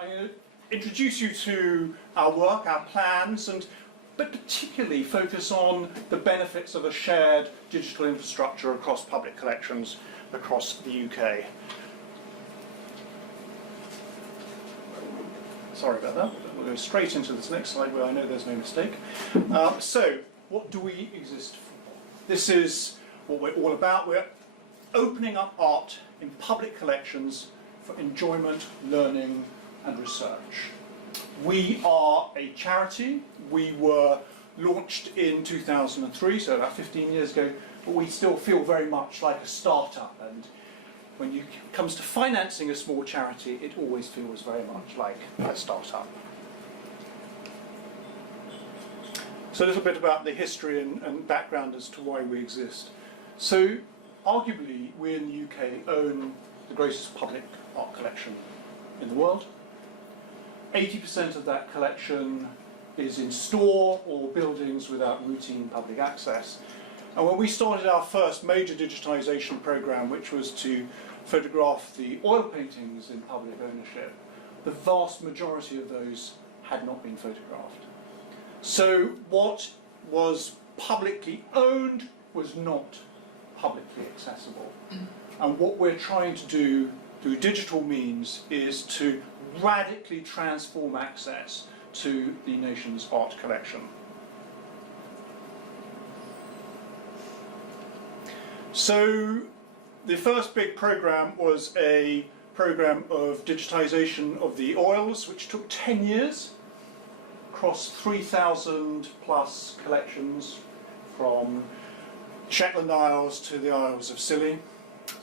I'm going to introduce you to our work, our plans, but particularly focus on the benefits of a shared digital infrastructure across public collections across the UK. Sorry about that. We'll go straight into this next slide where I know there's no mistake. So, what do we exist for? This is what we're all about. We're opening up art in public collections for enjoyment, learning, and research. We are a charity. We were launched in 2003, so about 15 years ago, but we still feel very much like a startup. And when it comes to financing a small charity, it always feels very much like a startup. So a little bit about the history and background as to why we exist. So arguably, we in the UK own the greatest public art collection in the world. 80% of that collection is in store or buildings without routine public access. And when we started our first major digitization program, which was to photograph the oil paintings in public ownership, the vast majority of those had not been photographed. So what was publicly owned was not publicly accessible. And what we're trying to do through digital means is to radically transform access to the nation's art collection. So the first big program was a program of digitization of the oils, which took 10 years, across 3,000 plus collections from Shetland Isles to the Isles of Scilly.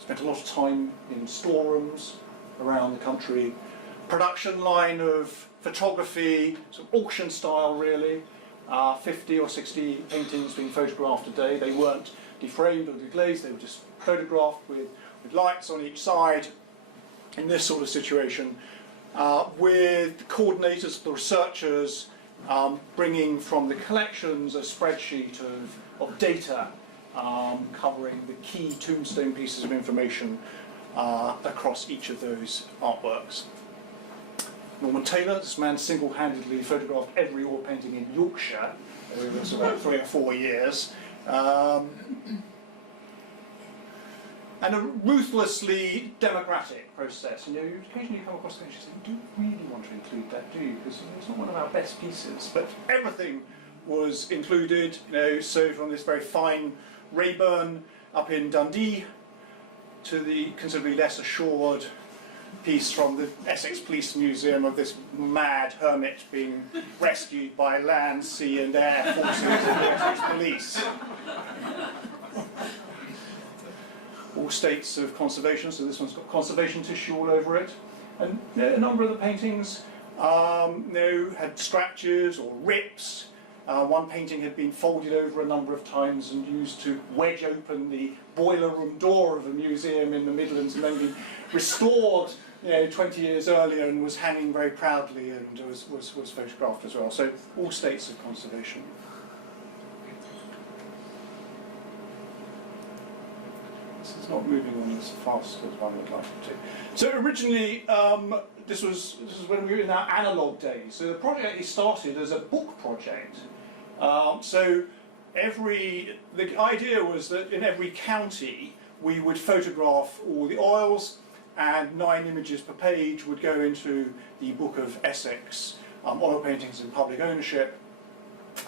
Spent a lot of time in storerooms around the country. Production line of photography, sort of auction style really. 50 or 60 paintings being photographed a day. They weren't deframed or deglazed, they were just photographed with lights on each side in this sort of situation. With the coordinators, the researchers, bringing from the collections a spreadsheet of data covering the key tombstone pieces of information across each of those artworks. Norman Taylor, this man single-handedly photographed every oil painting in Yorkshire over about 3 or 4 years. And a ruthlessly democratic process. You know, you occasionally come across things you say, you don't really want to include that, do you? Because it's not one of our best pieces. But everything was included, you know, so from this very fine Rayburn up in Dundee to the considerably less assured piece from the Essex Police Museum of this mad hermit being rescued by land, sea and air forces of the British police. All states of conservation, so this one's got conservation tissue all over it. And you know, a number of the paintings had scratches or rips. One painting had been folded over a number of times and used to wedge open the boiler room door of a museum in the Midlands, and then been restored 20 years earlier and was hanging very proudly and was photographed as well. So all states of conservation. This is not moving on as fast as one would like it to. So originally, this was when we were in our analog days. So the project actually started as a book project. So the idea was that in every county we would photograph all the oils, and 9 images per page would go into the Book of Essex, oil paintings in public ownership.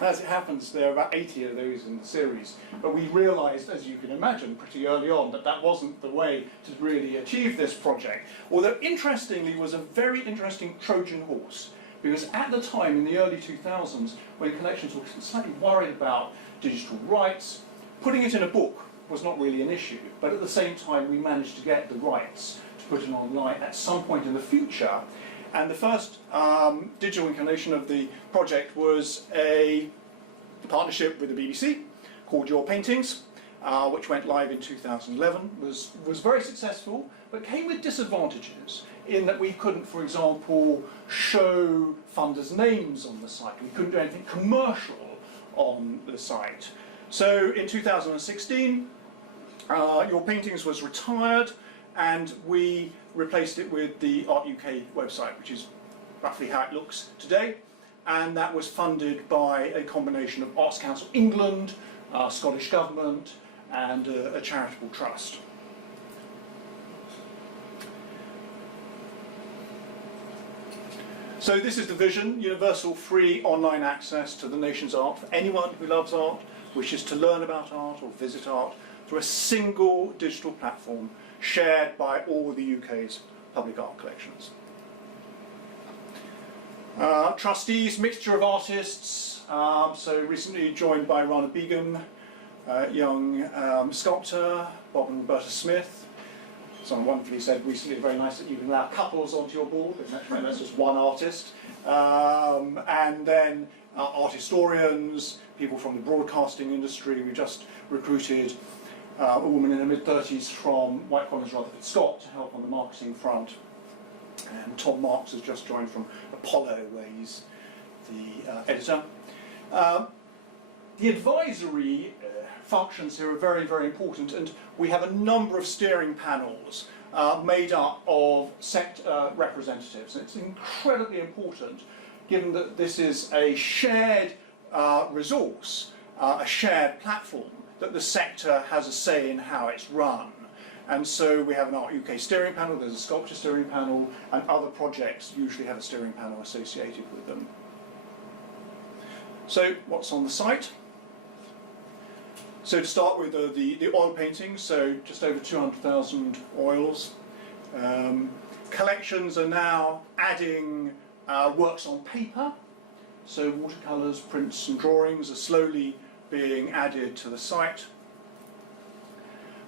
As it happens, there are about 80 of those in the series, but we realised, as you can imagine, pretty early on that that wasn't the way to really achieve this project. Although, interestingly, was a very interesting Trojan horse, because at the time, in the early 2000s, when collections were slightly worried about digital rights, putting it in a book was not really an issue, but at the same time, we managed to get the rights to put it online at some point in the future. And the first digital incarnation of the project was a partnership with the BBC called Your Paintings, which went live in 2011, was very successful, but came with disadvantages in that we couldn't, for example, show funders' names on the site. We couldn't do anything commercial on the site. So in 2016, Your Paintings was retired, and we replaced it with the Art UK website, which is roughly how it looks today, and that was funded by a combination of Arts Council England, Scottish Government, and a charitable trust. So this is the vision: universal free online access to the nation's art for anyone who loves art, wishes to learn about art or visit art, through a single digital platform shared by all the UK's public art collections. Trustees, mixture of artists, so recently joined by Rana Begum, young sculptor, Bob and Roberta Smith. Someone wonderfully said recently, very nice, that you can allow couples onto your board, and that's just one artist. And then art historians, people from the broadcasting industry. We just recruited a woman in her mid-30s from White Collins Rutherford Scott to help on the marketing front. And Tom Marks has just joined from Apollo, where he's the editor. The advisory functions here are very, very important, and we have a number of steering panels made up of sector representatives. And it's incredibly important, given that this is a shared resource, a shared platform, that the sector has a say in how it's run. And so we have an Art UK steering panel, there's a sculpture steering panel, and other projects usually have a steering panel associated with them. So what's on the site? So to start with, the oil paintings, so just over 200,000 oils. Collections are now adding works on paper, so watercolours, prints and drawings are slowly being added to the site.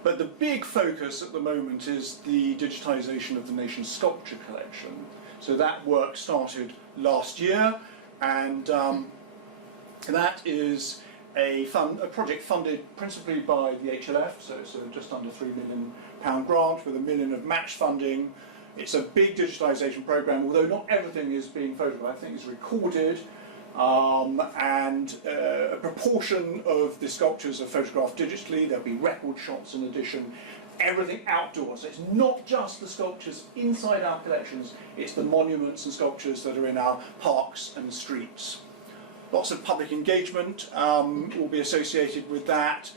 But the big focus at the moment is the digitisation of the nation's sculpture collection. So that work started last year, and that is a project funded principally by the HLF, so it's just under £3 million grant with £1 million of match funding. It's a big digitisation programme, although not everything is being photographed. I think it's recorded, and a proportion of the sculptures are photographed digitally. There'll be record shots in addition. Everything outdoors. It's not just the sculptures inside our collections, it's the monuments and sculptures that are in our parks and streets. Lots of public engagement will be associated with that,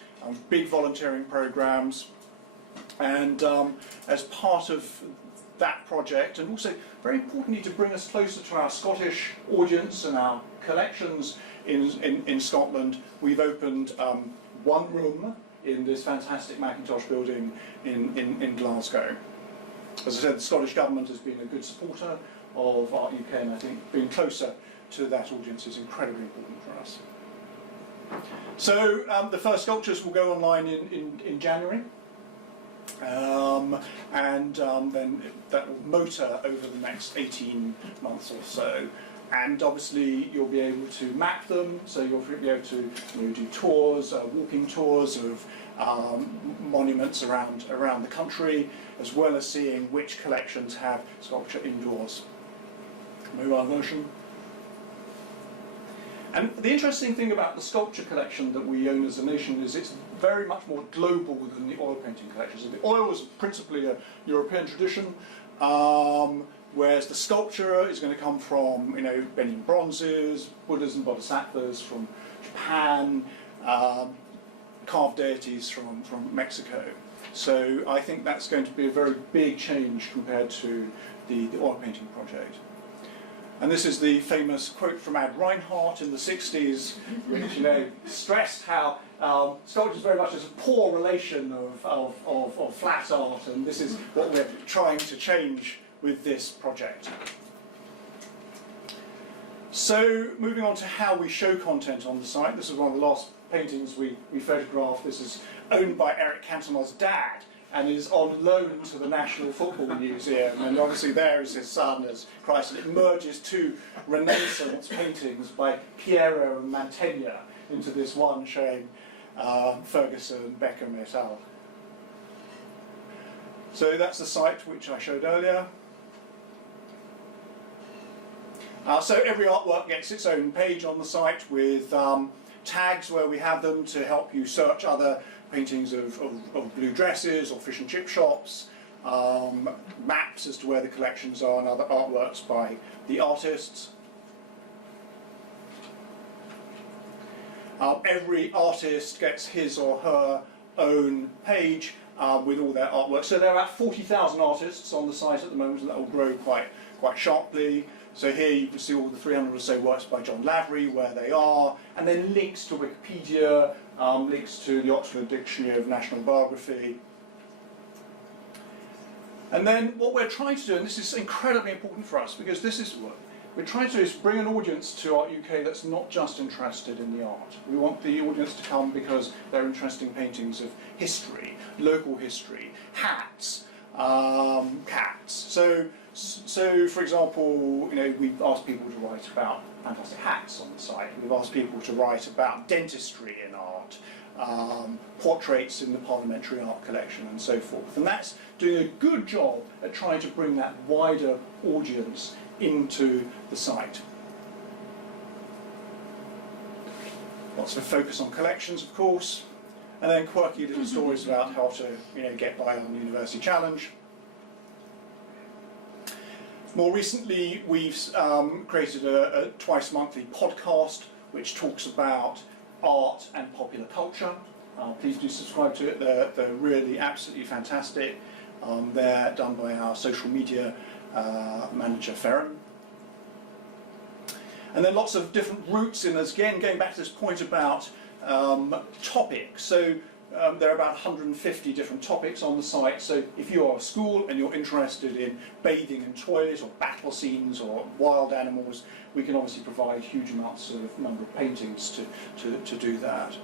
big volunteering programmes, and as part of that project, and also very importantly to bring us closer to our Scottish audience and our collections in Scotland, we've opened one room in this fantastic Macintosh building in Glasgow. As I said, the Scottish Government has been a good supporter of Art UK, and I think being closer to that audience is incredibly important for us. So the first sculptures will go online in January, and then that will motor over the next 18 months or so. And obviously you'll be able to map them, so you'll be able to do tours, walking tours of monuments around the country, as well as seeing which collections have sculpture indoors. Mobile version. And the interesting thing about the sculpture collection that we own as a nation is it's very much more global than the oil painting collection. So the oil is principally a European tradition, whereas the sculpture is going to come from, Benin bronzes, Buddhas and Bodhisattvas from Japan, carved deities from Mexico. So I think that's going to be a very big change compared to the oil painting project. And this is the famous quote from Ad Reinhardt in the 60s, which stressed how sculpture is very much as a poor relation of flat art, and this is what we're trying to change with this project. So moving on to how we show content on the site, this is one of the last paintings we photographed. This is owned by Eric Cantona's dad, and is on loan to the National Football Museum, and obviously there is his son as Christ, and it merges two Renaissance paintings by Piero and Mantegna into this one showing Ferguson, Beckham et al. So that's the site which I showed earlier. So every artwork gets its own page on the site with tags where we have them to help you search other paintings of blue dresses or fish and chip shops. maps as to where the collections are, and other artworks by the artists. Every artist gets his or her own page with all their artwork. So there are about 40,000 artists on the site at the moment, and that will grow quite sharply. So here you can see all the 300 or so works by John Lavery, where they are, and then links to Wikipedia, links to the Oxford Dictionary of National Biography. And then what we're trying to do, and this is incredibly important for us, because this is what we're trying to do, is bring an audience to Art UK that's not just interested in the art. We want the audience to come because they're interested in paintings of history, local history, hats, cats. So, for example, we've asked people to write about fantastic hats on the site. We've asked people to write about dentistry in art, portraits in the Parliamentary Art Collection, and so forth. And that's doing a good job at trying to bring that wider audience into the site. Lots of focus on collections, of course, and then quirky little stories about how to get by on the University Challenge. More recently, we've created a twice-monthly podcast which talks about art and popular culture. Please do subscribe to it. They're really absolutely fantastic. They're done by our social media manager, Ferren. And then lots of different routes in, again, going back to this point about topics. So there are about 150 different topics on the site. So if you are a school and you're interested in bathing and toilet or battle scenes or wild animals, we can obviously provide huge amounts of number of paintings to do that.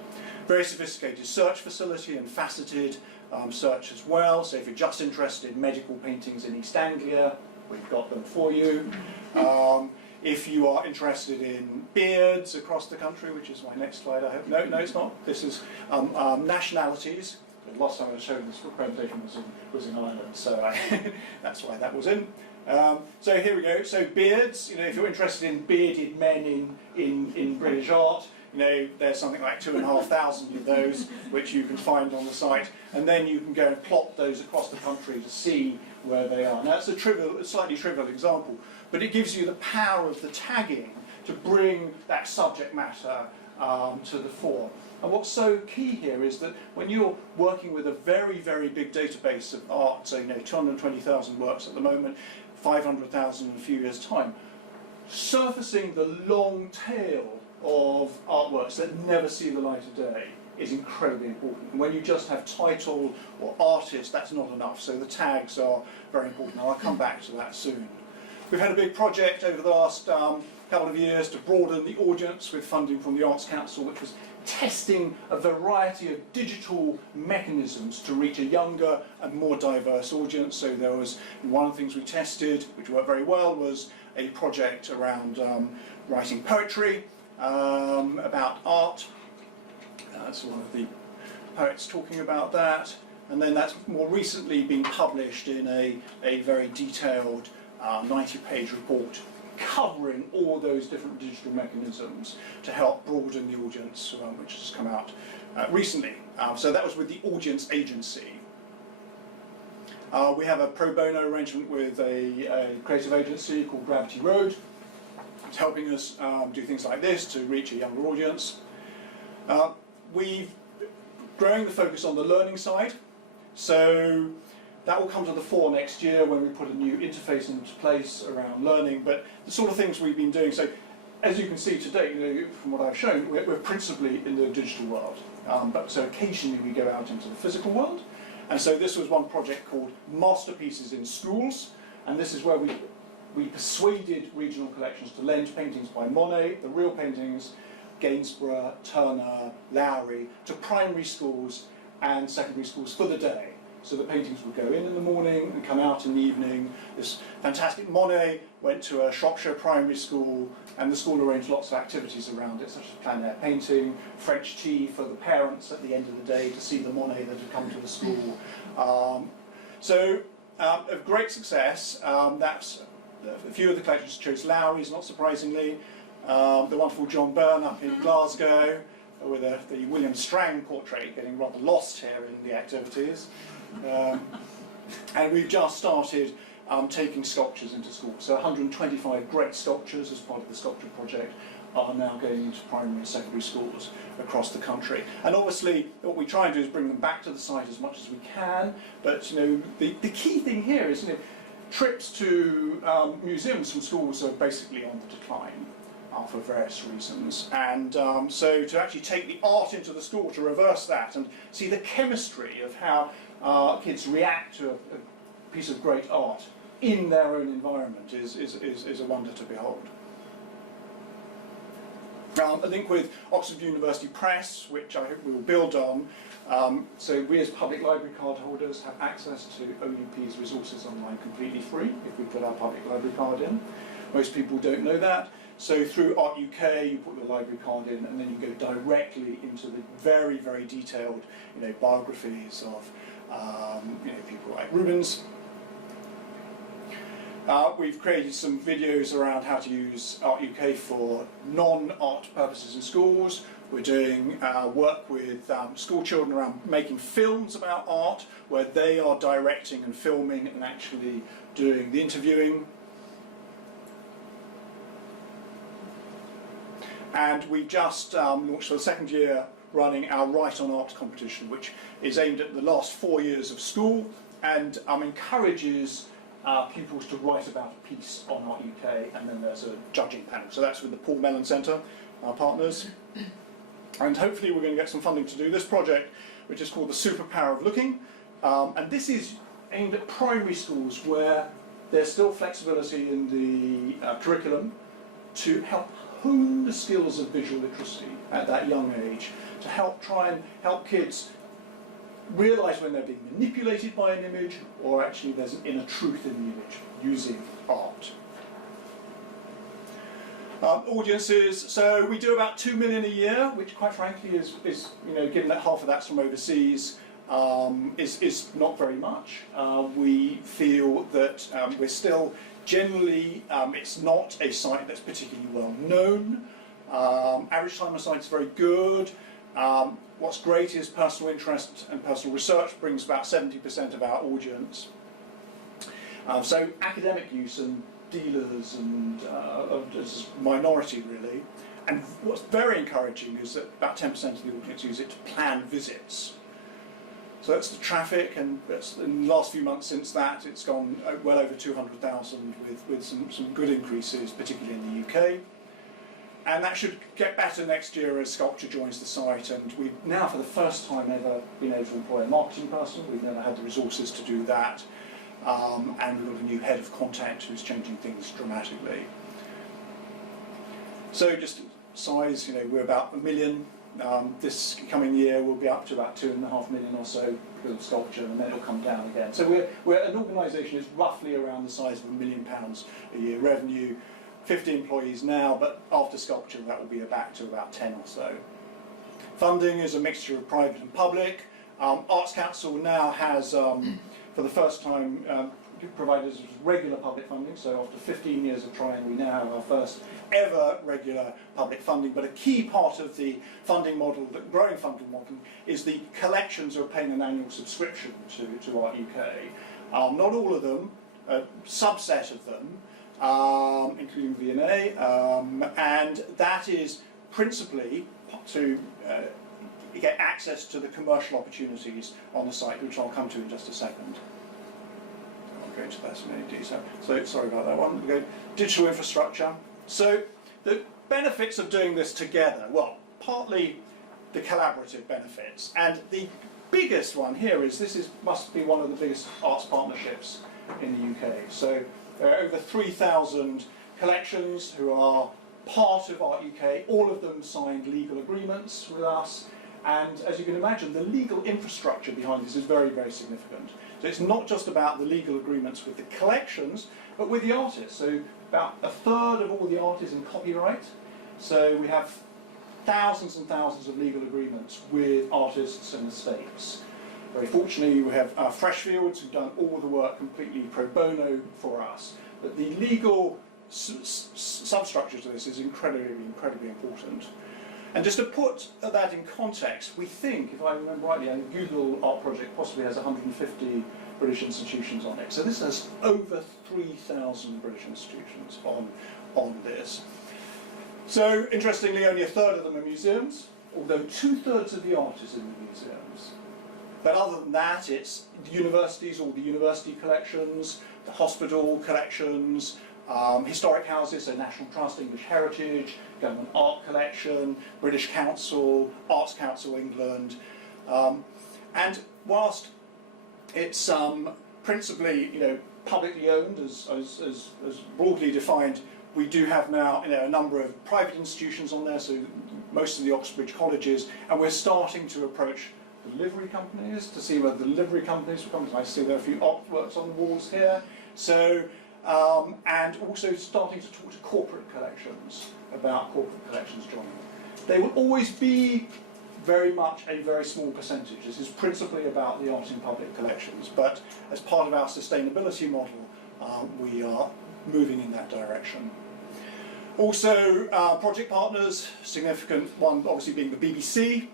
Very sophisticated search facility and faceted search as well. So if you're just interested in medical paintings in East Anglia, we've got them for you. If you are interested in beards across the country, which is my next slide, I hope. No, it's not. This is nationalities. The last time I showed this presentation was in Ireland, so that's why that was in. So here we go. So beards. If you're interested in bearded men in British art, there's something like 2,500 of those which you can find on the site, and then you can go and plot those across the country to see where they are. Now, it's a slightly trivial example, but it gives you the power of the tagging to bring that subject matter to the fore. And what's so key here is that when you're working with a very, very big database of art, so 220,000 works at the moment, 500,000 in a few years' time, surfacing the long tail of artworks that never see the light of day is incredibly important. And when you just have title or artist, that's not enough. So the tags are very important. And I'll come back to that soon. We've had a big project over the last couple of years to broaden the audience with funding from the Arts Council, which was testing a variety of digital mechanisms to reach a younger and more diverse audience. So there was one of the things we tested, which worked very well, was a project around writing poetry about art. That's one of the poets talking about that. And then that's more recently been published in a very detailed 90-page report covering all those different digital mechanisms to help broaden the audience, which has come out recently. So that was with the Audience Agency. We have a pro bono arrangement with a creative agency called Gravity Road. It's helping us do things like this to reach a younger audience. We've growing the focus on the learning side. So that will come to the fore next year when we put a new interface into place around learning, but the sort of things we've been doing. So as you can see today, from what I've shown, we're principally in the digital world. But so occasionally we go out into the physical world. And so this was one project called Masterpieces in Schools. And this is where we persuaded regional collections to lend paintings by Monet, the real paintings, Gainsborough, Turner, Lowry, to primary schools and secondary schools for the day. So the paintings would go in the morning and come out in the evening. This fantastic Monet went to a Shropshire primary school, and the school arranged lots of activities around it, such as plein air painting, French tea for the parents at the end of the day to see the Monet that had come to the school. A great success. That's a few of the collections chose Lowry's, not surprisingly. The wonderful John Byrne up in Glasgow, with the William Strang portrait getting rather lost here in the activities. And we've just started taking sculptures into schools. So 125 great sculptures as part of the sculpture project are now going into primary and secondary schools across the country. And obviously what we try and do is bring them back to the site as much as we can, but the key thing here is trips to museums from schools are basically on the decline for various reasons. And so to actually take the art into the school, to reverse that and see the chemistry of how kids react to a piece of great art in their own environment is a wonder to behold. A link with Oxford University Press, which I hope we will build on. So we as public library card holders have access to OUP's resources online completely free if we put our public library card in. Most people don't know that. So through Art UK, you put your library card in, and then you go directly into the very, very detailed, biographies of, people like Rubens. We've created some videos around how to use Art UK for non-art purposes in schools. We're doing work with school children around making films about art, where they are directing and filming and actually doing the interviewing. And we've just launched for the second year running our Write on Art competition, which is aimed at the last 4 years of school and encourages pupils to write about a piece on Art UK, and then there's a judging panel. So that's with the Paul Mellon Centre, our partners. And hopefully we're going to get some funding to do this project, which is called the Superpower of Looking. And this is aimed at primary schools where there's still flexibility in the curriculum to help hone the skills of visual literacy at that young age, to try and help kids realise when they're being manipulated by an image, or actually there's an inner truth in the image using art. Audiences, so we do about 2 million a year, which quite frankly is given that half of that's from overseas, is not very much. We feel that we're still generally, it's not a site that's particularly well known. Average time on site is very good. What's great is personal interest and personal research brings about 70% of our audience. So academic use and dealers and is a minority really. And what's very encouraging is that about 10% of the audience use it to plan visits. So that's the traffic, and in the last few months since that, it's gone well over 200,000 with some good increases, particularly in the UK. And that should get better next year as Sculpture joins the site, and we've now for the first time ever been able to employ a marketing person. We've never had the resources to do that. And we've got a new head of content who's changing things dramatically. So just size, we're about 1 million. This coming year we'll be up to about 2.5 million or so because of Sculpture, and then it'll come down again. So we're an organisation that's roughly around the size of £1 million a year revenue, 50 employees now, but after Sculpture that will be back to about 10 or so. Funding is a mixture of private and public. Arts Council now has, for the first time, provided us with regular public funding. So after 15 years of trying, we now have our first ever regular public funding. But a key part of the funding model, the growing funding model, is the collections are paying an annual subscription to Art UK. Not all of them, a subset of them, including V&A, and that is principally to get access to the commercial opportunities on the site, which I'll come to in just a second. I won't go into that in any detail. So sorry about that one. We go digital infrastructure. So the benefits of doing this together, well, partly the collaborative benefits, and the biggest one here is must be one of the biggest arts partnerships in the UK. So there are over 3,000 collections who are part of Art UK. All of them signed legal agreements with us. And as you can imagine, the legal infrastructure behind this is very, very significant. So it's not just about the legal agreements with the collections, but with the artists. So about a third of all the art is in copyright. So we have thousands and thousands of legal agreements with artists and estates. Very fortunately, we have Freshfields who've done all the work completely pro bono for us. But the legal substructure to this is incredibly, incredibly important. And just to put that in context, we think, if I remember rightly, a Google art project possibly has 150 British institutions on it. So this has over 3,000 British institutions on this. So interestingly, only a third of them are museums, although 2/3 of the art is in the museums. But other than that, it's the universities, all the university collections, the hospital collections, historic houses, so National Trust, English Heritage, Government Art Collection, British Council, Arts Council England. And whilst it's principally, publicly owned, as broadly defined, we do have now, a number of private institutions on there, so most of the Oxbridge colleges, and we're starting to approach delivery companies to see whether the delivery companies will come. I see there are a few artworks on the walls here. So, and also starting to talk to corporate collections about corporate collections joining. They will always be very much a very small percentage. This is principally about the art in public collections, but as part of our sustainability model, we are moving in that direction. Also, project partners, significant one obviously being the BBC,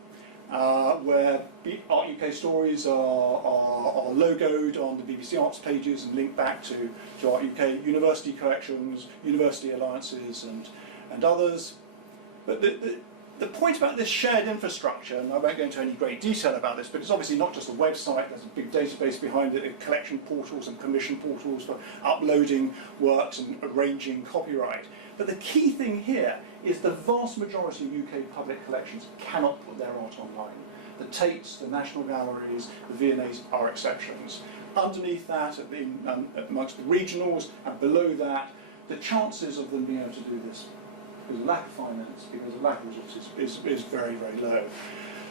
where Art UK stories are logoed on the BBC Arts pages and linked back to Art UK, university collections, university alliances and others. But the point about this shared infrastructure, and I won't go into any great detail about this, but it's obviously not just a website, there's a big database behind it, collection portals and commission portals for uploading works and arranging copyright. But the key thing here is the vast majority of UK public collections cannot put their art online. The Tates, the National Galleries, the V&As are exceptions. Underneath that, amongst the regionals, and below that, the chances of them being able to do this, because of lack of finance, because of lack of resources, is very, very low.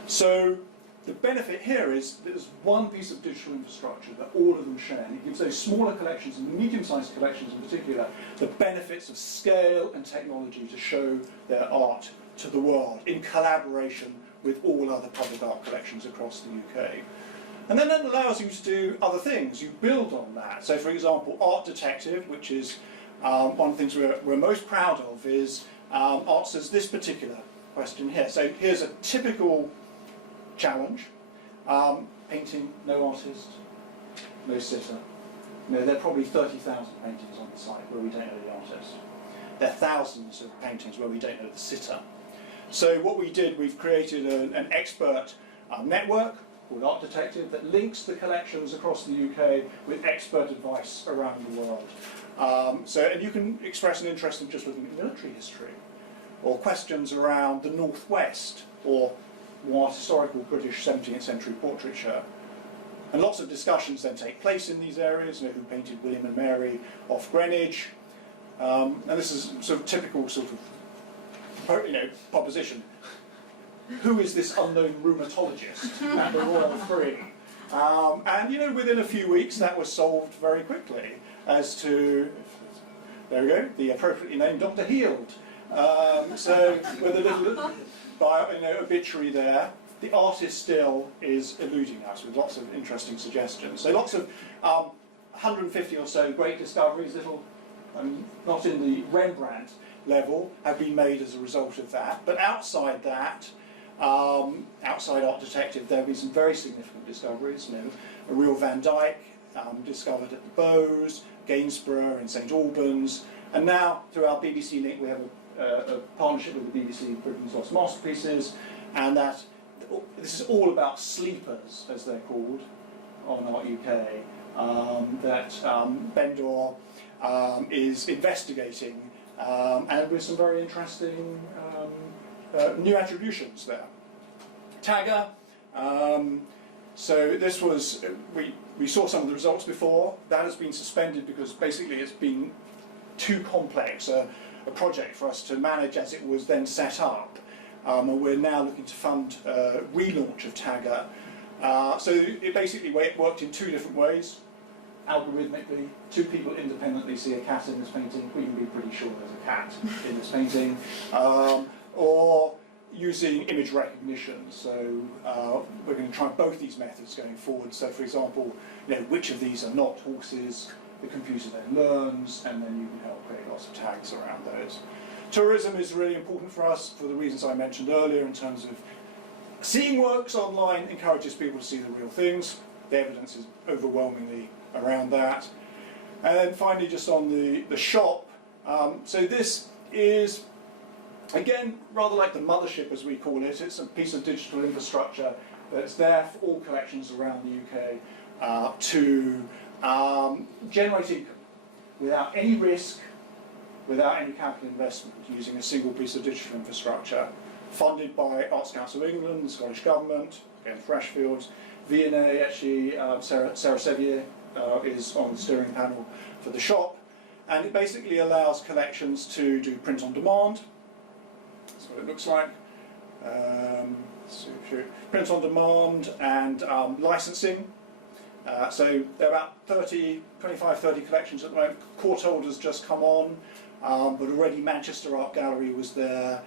So the benefit here is there's one piece of digital infrastructure that all of them share, and it gives those smaller collections and medium-sized collections in particular the benefits of scale and technology to show their art to the world in collaboration with all other public art collections across the UK. And then that allows you to do other things. You build on that. So for example, Art Detective, which is one of the things we're most proud of, is answers this particular question here. So here's a typical challenge. Painting, no artist, no sitter. There are probably 30,000 paintings on the site where we don't know the artist. There are thousands of paintings where we don't know the sitter. So what we did, we've created an expert network called Art Detective that links the collections across the UK with expert advice around the world. And you can express an interest in just looking at military history, or questions around the Northwest, or more historical British 17th century portraiture. And lots of discussions then take place in these areas, who painted William and Mary off Greenwich. And this is sort of typical sort of proposition. Who is this unknown rheumatologist at the Royal Free? And within a few weeks that was solved very quickly as to, there we go, the appropriately named Dr. Heald. So with a little obituary there, the artist still is eluding us with lots of interesting suggestions. So lots of 150 or so great discoveries, not in the Rembrandt level, have been made as a result of that. But outside that, outside Art Detective, there have been some very significant discoveries. A real Van Dyck discovered at the Bowes, Gainsborough in St Albans, and now through our BBC link we have a partnership with the BBC Britain's Lost Masterpieces, and that this is all about sleepers, as they're called, on Art UK, that Bendor is investigating, and with some very interesting new attributions there. Tagger, so this was, we saw some of the results before. That has been suspended because basically it's been too complex a project for us to manage as it was then set up. And we're now looking to fund relaunch of Tagger. So it basically worked in two different ways. Algorithmically, two people independently see a cat in this painting, we can be pretty sure there's a cat in this painting. Or using image recognition. So we're going to try both these methods going forward. So for example, which of these are not horses, the computer then learns, and then you can help create lots of tags around those. Tourism is really important for us for the reasons I mentioned earlier in terms of seeing works online encourages people to see the real things. the evidence is overwhelmingly around that. And then finally, just on the shop, so this is, again, rather like the mothership as we call it. It's a piece of digital infrastructure that's there for all collections around the UK to generate income without any risk, without any capital investment, using a single piece of digital infrastructure, funded by Arts Council of England, the Scottish Government, again Freshfields, V&A, actually Sarah Sevier is on the steering panel for the shop, and it basically allows collections to do print on demand. That's what it looks like. Print on demand and licensing. So there are about 25, 30 collections at the moment. Court Holders just come on, but already Manchester Art Gallery was there,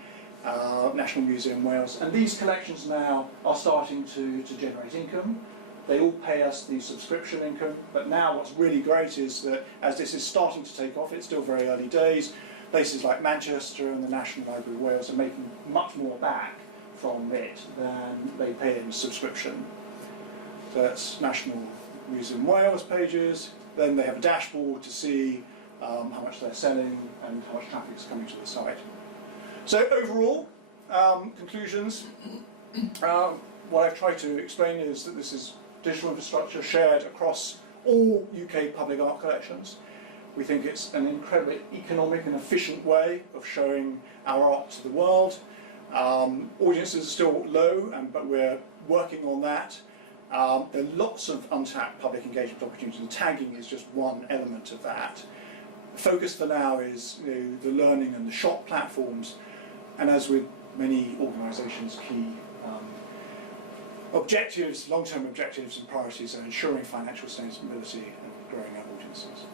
National Museum Wales, and these collections now are starting to generate income. They all pay us the subscription income, but now what's really great is that as this is starting to take off, it's still very early days, places like Manchester and the National Library of Wales are making much more back from it than they pay in subscription. So that's National Museum Wales pages, then they have a dashboard to see how much they're selling and how much traffic is coming to the site. So overall, conclusions, what I've tried to explain is that this is digital infrastructure shared across all UK public art collections. We think it's an incredibly economic and efficient way of showing our art to the world. Audiences are still low, but we're working on that. There are lots of untapped public engagement opportunities, and tagging is just one element of that. The focus for now is the learning and the shop platforms, and as with many organisations, key objectives, long-term objectives and priorities are ensuring financial sustainability and growing our audiences.